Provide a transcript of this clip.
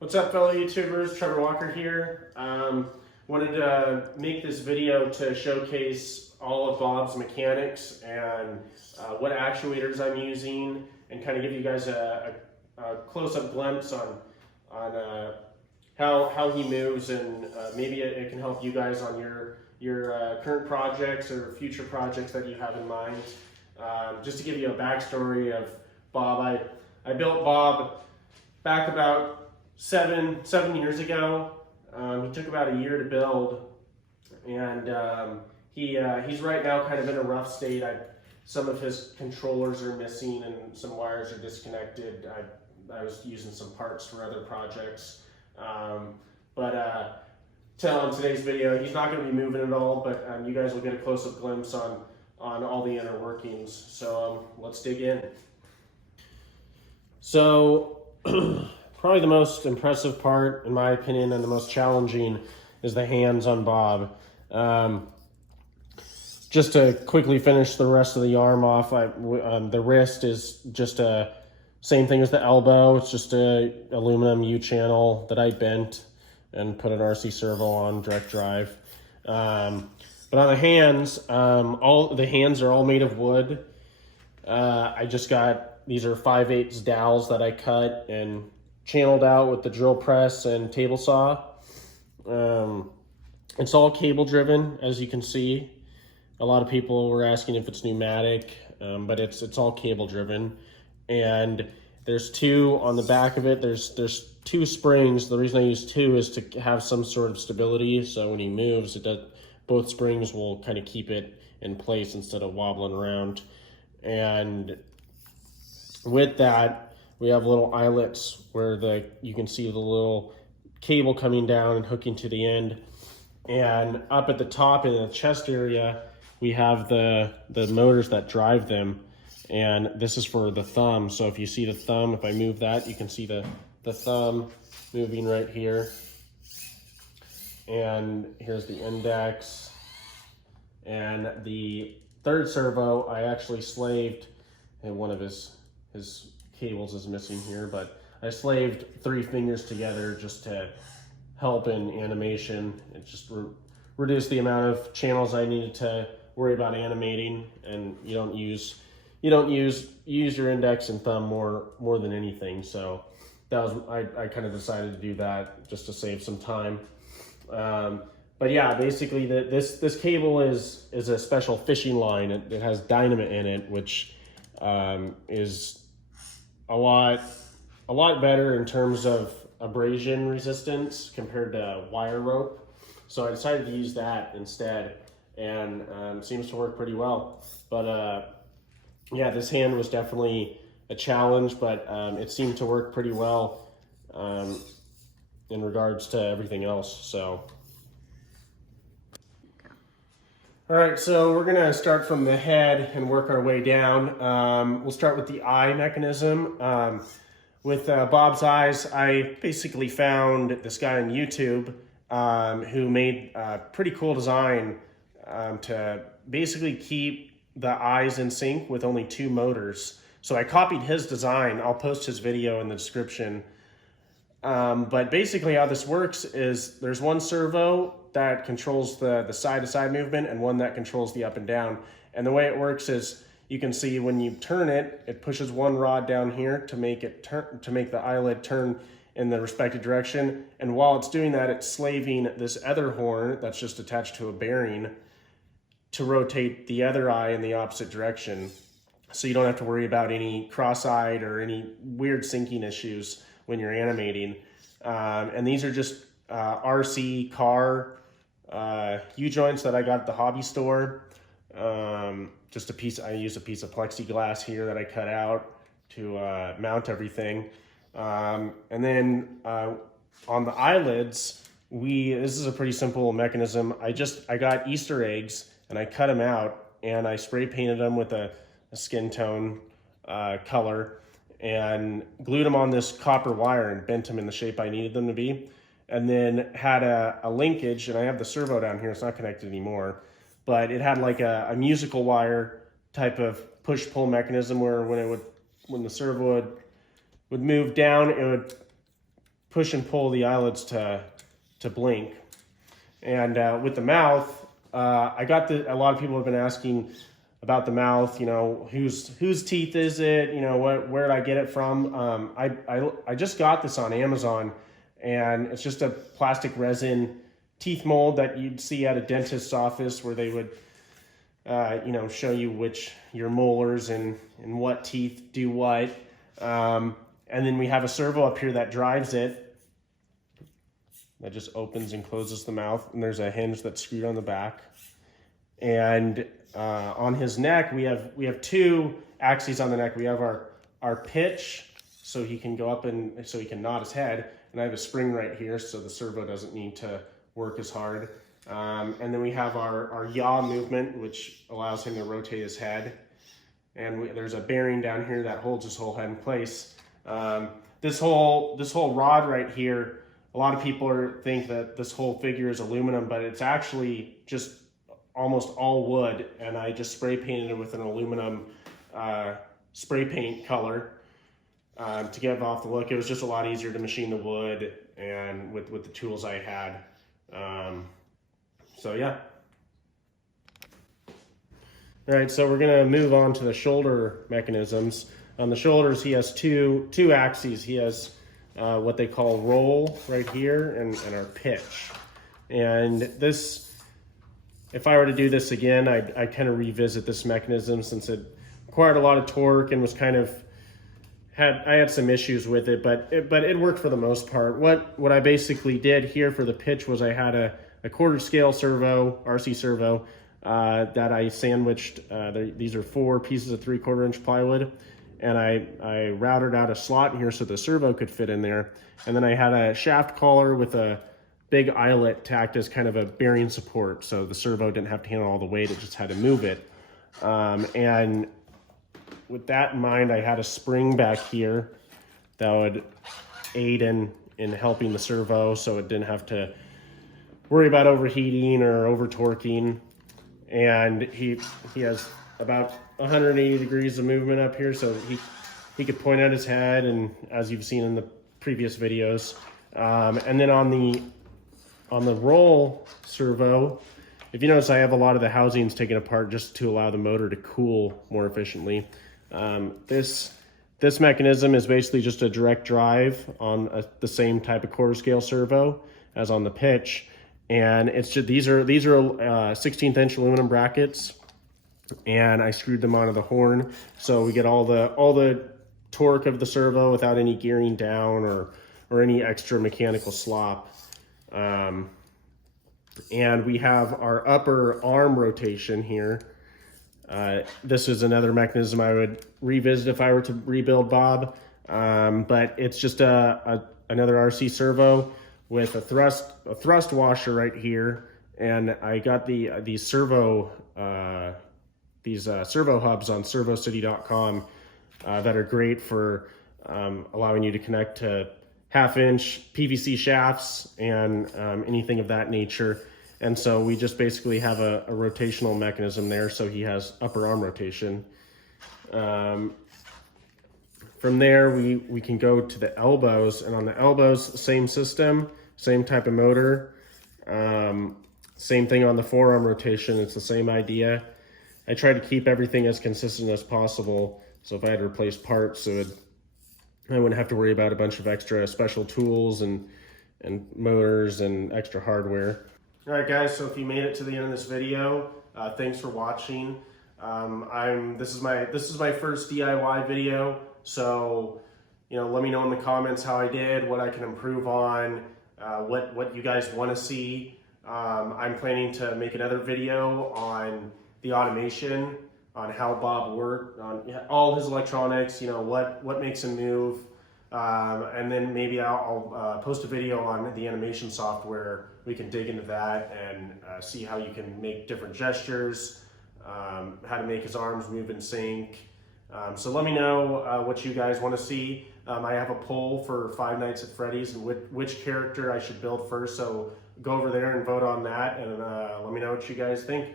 What's up, fellow YouTubers? Trevor Walker here. Wanted to make this video to showcase all of Bob's mechanics and what actuators I'm using, and kind of give you guys a close-up glimpse on how he moves, and maybe it can help you guys on your current projects or future projects that you have in mind. Just to give you a backstory of Bob, I built Bob back about seven years ago. He took about a year to build, and he's right now kind of in a rough state. Some of his controllers are missing and some wires are disconnected. I was using some parts for other projects, but on today's video, he's not going to be moving at all, but you guys will get a close-up glimpse on all the inner workings. So let's dig in. So probably the most impressive part, in my opinion, and the most challenging is the hands on Bob. Just to quickly finish the rest of the arm off, the wrist is just a same thing as the elbow. It's just a aluminum U-channel that I bent and put an RC servo on, direct drive. But on the hands, all the hands are all made of wood. I just got, these are 5/8 dowels that I cut and channeled out with the drill press and table saw. It's all cable driven, as you can see. A lot of people were asking if it's pneumatic, but it's all cable driven. And there's two on the back of it. There's two springs. The reason I use two is to have some sort of stability, so when he moves, both springs will kind of keep it in place instead of wobbling around. And with that, we have little eyelets where you can see the little cable coming down and hooking to the end. And up at the top in the chest area, we have the motors that drive them. And this is for the thumb. So if you see the thumb, if I move that, you can see the thumb moving right here. And here's the index. And the third servo, I actually slaved, and one of his cables is missing here, but I slaved 3 fingers together just to help in animation. It just reduced the amount of channels I needed to worry about animating, and you use your index and thumb more than anything. So that was, I kind of decided to do that just to save some time. But yeah, basically this cable is a special fishing line. It has dynamite in it, which is a lot better in terms of abrasion resistance compared to wire rope. So I decided to use that instead, and seems to work pretty well. But yeah, this hand was definitely a challenge, but it seemed to work pretty well in regards to everything else. So all right, so we're gonna start from the head and work our way down. We'll start with the eye mechanism. With Bob's eyes, I basically found this guy on YouTube who made a pretty cool design to basically keep the eyes in sync with only 2 motors. So I copied his design. I'll post his video in the description. But basically how this works is there's one servo that controls the side-to-side movement and one that controls the up and down. And the way it works is, you can see when you turn it, it pushes one rod down here to make the eyelid turn in the respective direction. And while it's doing that, it's slaving this other horn that's just attached to a bearing to rotate the other eye in the opposite direction. So you don't have to worry about any cross-eyed or any weird syncing issues when you're animating. And these are just RC car U-joints that I got at the hobby store. I used a piece of plexiglass here that I cut out to mount everything. And then on the eyelids, this is a pretty simple mechanism. I got Easter eggs and I cut them out and I spray painted them with a skin tone color and glued them on this copper wire and bent them in the shape I needed them to be. And then had a linkage, and I have the servo down here, it's not connected anymore, but it had like a musical wire type of push-pull mechanism where when the servo would move down, it would push and pull the eyelids to blink. And with the mouth, I got a lot of people have been asking about the mouth, you know, whose teeth is it? You know, where did I get it from? I just got this on Amazon, and it's just a plastic resin teeth mold that you'd see at a dentist's office, where they would, you know, show you which your molars and what teeth do what. And then we have a servo up here that drives it. That just opens and closes the mouth, and there's a hinge that's screwed on the back. And on his neck, we have two axes on the neck. We have our pitch, so he can go up and so he can nod his head. And I have a spring right here, so the servo doesn't need to work as hard. And then we have our yaw movement, which allows him to rotate his head. And there's a bearing down here that holds his whole head in place. This whole rod right here, a lot of people think that this whole figure is aluminum, but it's actually just almost all wood, and I just spray painted it with an aluminum spray paint color to give off the look. It was just a lot easier to machine the wood and with the tools I had. So yeah. All right, so we're gonna move on to the shoulder mechanisms. On the shoulders, he has two axes. He has what they call roll right here and our pitch. And this, if I were to do this again, I'd kind of revisit this mechanism, since it required a lot of torque and was kind of, I had some issues with it, but it worked for the most part. What I basically did here for the pitch was I had a quarter scale servo, RC servo, that I sandwiched. These are 4 pieces of 3/4 inch plywood, and I routed out a slot here so the servo could fit in there. And then I had a shaft collar with a big eyelet to act as kind of a bearing support, so the servo didn't have to handle all the weight, it just had to move it. And with that in mind, I had a spring back here that would aid in helping the servo, so it didn't have to worry about overheating or over torquing. And he has about 180 degrees of movement up here, so he could point at his head, and as you've seen in the previous videos. And then on the roll servo, if you notice, I have a lot of the housings taken apart just to allow the motor to cool more efficiently. This mechanism is basically just a direct drive on the same type of quarter scale servo as on the pitch. And it's just, these are 16th inch aluminum brackets, and I screwed them onto the horn, so we get all the torque of the servo without any gearing down or any extra mechanical slop. And we have our upper arm rotation here. This is another mechanism I would revisit if I were to rebuild Bob, but it's just another RC servo with a thrust washer right here, and I got these servo hubs on servocity.com that are great for allowing you to connect to 1/2 inch PVC shafts and anything of that nature. And so we just basically have a rotational mechanism there, so he has upper arm rotation. From there, we can go to the elbows, and on the elbows, same system, same type of motor. Same thing on the forearm rotation, it's the same idea. I try to keep everything as consistent as possible, so if I had to replace parts, I wouldn't have to worry about a bunch of extra special tools and motors and extra hardware. All right, guys, so if you made it to the end of this video, thanks for watching. This is my first DIY video, so let me know in the comments how I did, what I can improve on, what you guys want to see. I'm planning to make another video on the automation, on how Bob worked, on all his electronics, what makes him move, and then maybe I'll post a video on the animation software. We can dig into that and see how you can make different gestures, how to make his arms move in sync. So let me know what you guys want to see. I have a poll for Five Nights at Freddy's and which character I should build first, so go over there and vote on that, and let me know what you guys think.